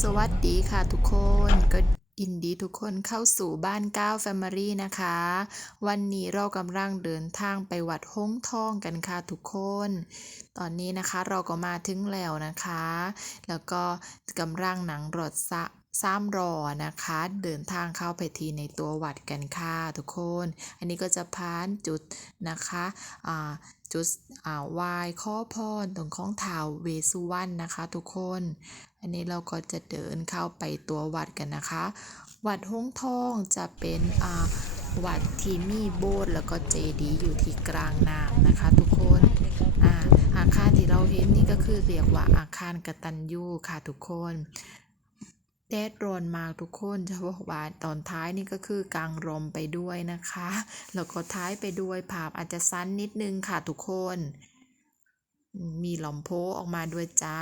สวัสดีค่ะทุกคนก็ยินดีทุกคนเข้าสู่บ้านก้าวแฟมิลี่นะคะ วันนี้เรากำลังเดินทางไปวัดห้องทองกันค่ะทุกคน ตอนนี้นะคะเราก็มาถึงแล้วนะคะ แล้วก็กำลังหนังรถสะ ซ้ำรอนะคะ เดินทางเข้าไปทีในตัววัดกันค่ะทุกคน อันนี้ก็จะพานจุดนะคะจุดวายข้อพรตรงของท้าวเวสุวรรณนะคะ ทุกคน อันนี้เราก็จะเดินเข้าไปตัววัดกันนะคะ วัดห้องทองจะเป็นวัดที่มีโบสถ์แล้วก็เจดีย์อยู่ที่กลางน้ำนะคะ ทุกคนอาอาคารที่เราเห็นนี่ก็คือเรียกว่าอาคารกตัญญูค่ะทุกคน แดดร้อนมากทุกคนจะบอกว่าตอนท้ายนี่ก็คือกลางลมไปด้วยนะคะ แล้วก็ท้ายไปด้วยภาพอาจจะสั้นนิดนึงค่ะทุกคน มีหลอมโพออกมาด้วยจ้า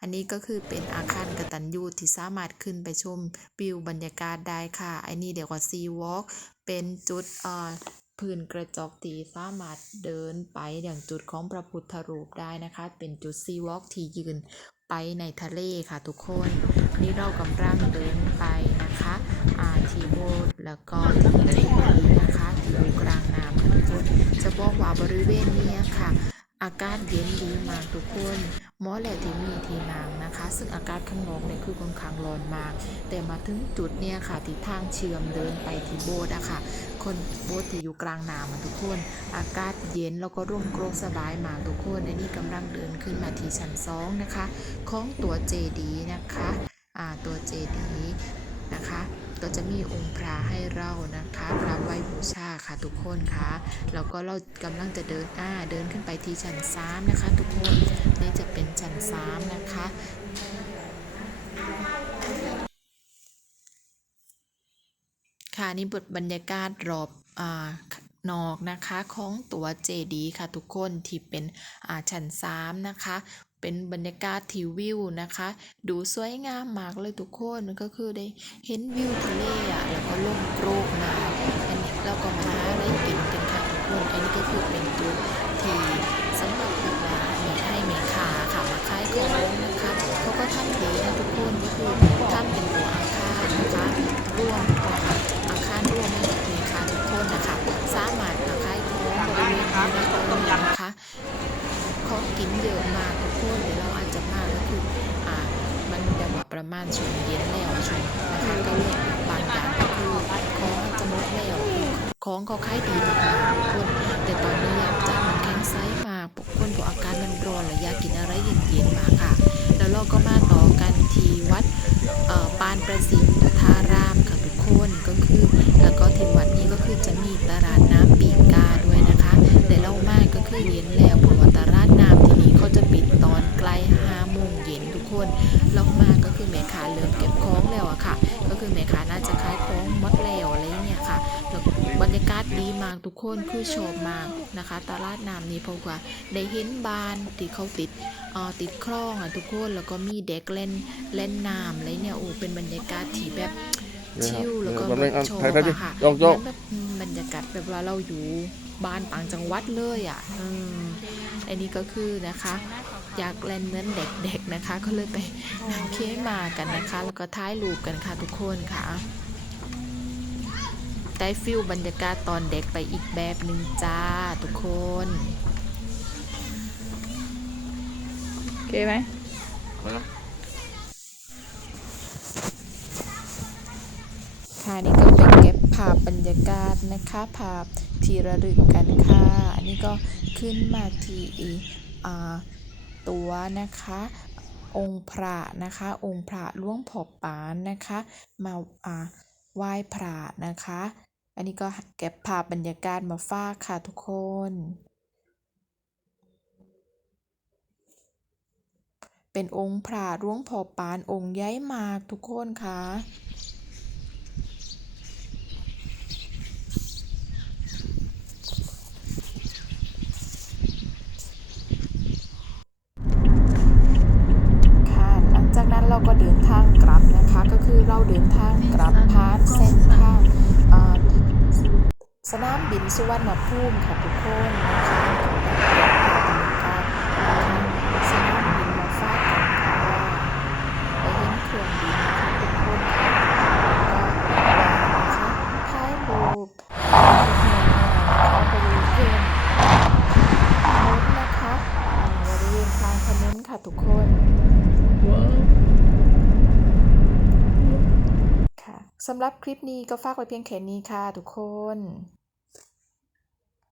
อันนี้ก็คือเป็นอาคารกระตัญญูที่สามารถขึ้นไปชมวิวบรรยากาศได้ค่ะอันนี้เดี๋ยวว่าซีวอล์กเป็นจุดเอ่อพื้นกระจกที่สามารถเดินไปอย่างจุดของพระพุทธรูปได้นะคะ เป็นจุดซีวอล์กที่ยืน ไปในทะเลค่ะทุกคนนี่เรากำลังเดินไปนะคะอาทีโบสถ์แล้วก็ที่เจดีย์นะคะที่อยู่กลางน้ำทุกคนจะบอกว่าบริเวณนี้ค่ะ อากาศเย็นดีมากทุกคนหมอแหละที่มีทีนางนะคะ ซึ่งอากาศข้างนอกเนี่ยคือค่อนข้างร้อนมาก แต่มาถึงจุดเนี่ยค่ะที่ทางเชื่อมเดินไปที่โบสถ์อะค่ะ คนโบสถ์ที่อยู่กลางน้ำทุกคน อากาศ เย็นแล้วก็ร่มโกรกสบายมากทุกคนอันนี้กำลังเดินขึ้นมาที่ชั้นสองนะคะ ของตัวเจดีนะคะอ่าตัวเจดีนะคะก็จะมีองค์พระให้เรานะคะกราบไหว้บูชาค่ะทุกคนค่ะแล้วก็เรากำลังจะเดินอ่าเดินขึ้นไปที่ชั้นสามนะคะ ทุกคนนี่จะเป็นชั้นสามนะคะค่ะนี่บทบรรยากาศรอบอ่า นอกนะคะของตัวเจดีค่ะทุกคนที่เป็นอาชั้นสามนะคะเป็นบรรยากาศที่วิวนะคะ ดูสวยงามมากเลยทุกคนก็คือได้เห็นวิวทะเลอะแล้วก็ลมโกรกนะ กินเยอะมากทุกคนเดี๋ยวเราอาจจะมาก็คืออ่ามันแบบว่าประมาณช่วงเย็นแล้วช่วงนะคะก็เลยบางอย่างก็คือของอาจจะหมดแล้วของเขาขายดีมากทุกคนแต่ตอนนี้อยากจะมันแข็งไซส์มากพวกคนบอกอาการมันร้อนและอยากกินอะไรเย็นๆมาค่ะ แล้วเราก็มาต่อกันที่วัดเอ่อ มากทุกคนคือชอบมากนะคะ ตลาดน้ำนี้เพราะว่าได้เห็นบ้านที่เขาติดเอ่อติดคลองอะทุกคนแล้วก็มีเด็กเล่นเล่นน้ำอะไรเนี่ยโอ้เป็นบรรยากาศที่แบบชิลแล้วก็เออแป๊บนึงแบบเอาชอบถ่ายแป๊บนึงอะค่ะยกยกมันแบบอืมบรรยากาศแบบว่าเราอยู่บ้านต่างจังหวัดเลยอะอืมอันนี้ก็คือนะคะอยากเล่นเหมือนเด็กๆนะคะ ก็เลยไปนั่งเคมากันนะคะ แล้วก็ท้ายรูปกันค่ะทุกคนค่ะ ได้ฟิลบรรยากาศตอนเด็กไปอีกแบบหนึ่งจ้าทุกคน โอเคไหมค่ะนี่ก็เป็นเก็บภาพบรรยากาศนะคะ ภาพที่ระลึกกันค่ะ อันนี้ก็ขึ้นมาที่อ่าตัวนะคะองค์พระนะคะ องค์พระหล่วงพ่อปานนะคะมาอ่าไหว้พระนะคะ อันนี้ก็เก็บภาพบรรยากาศมาฝากค่ะทุกคน เป็นองค์พระหลวงพอปานองค์ใหญ่มากทุกคนค่ะค่ะหลังจากนั้นเราก็เดินทางกลับนะคะ ก็คือเราเดินทางกลับผ่านเส้นทาง สนามบินสุวรรณภูมิค่ะทุกคนนะคะบรรยากาศนะคะสนามบินมาฝากกันค่ะไปเห็นเครื่อง ทุกคน ว้าว ค่ะ สำหรับคลิปนี้ก็ฝากไว้เพียงแค่นี้ค่ะทุกคน